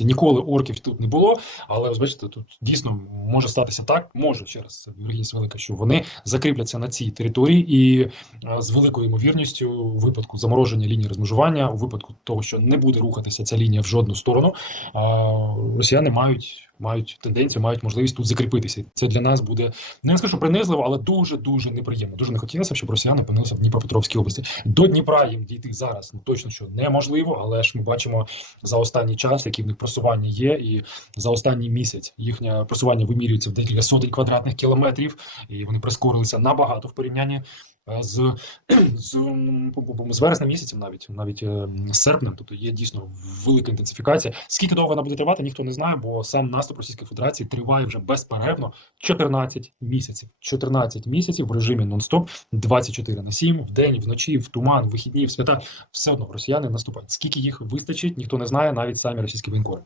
Ніколи орків тут не було, але ось бачите, тут дійсно може статися так, може ще раз вірогідність велика, що вони закріпляться на цій території, і е, з великою ймовірністю, у випадку замороження лінії розмежування, у випадку того, що не буде рухатися ця лінія в жодну сторону, росіяни мають. Мають тенденцію, мають можливість тут закріпитися. Це для нас буде не я скажу принизливо, але дуже дуже неприємно. Дуже не хотілося, б, щоб росіяни опинилися в Дніпропетровській області. До Дніпра їм дійти зараз ну, точно що неможливо, але ж ми бачимо за останній час, які в них просування є, і за останній місяць їхнє просування вимірюється в декілька сотень квадратних кілометрів, і вони прискорилися набагато в порівнянні з, з, по-моєму, з вересня місяцем, навіть навіть е, з серпня. Тобто є дійсно велика інтенсифікація. Скільки довго вона буде тривати, ніхто не знає, бо сам наступ Російської Федерації триває вже безперервно 14 місяців. 14 місяців в режимі нон-стоп, 24 на 7, в день, вночі, в туман, в вихідні, в свята. Все одно росіяни наступають. Скільки їх вистачить, ніхто не знає, навіть самі російські воєнкори.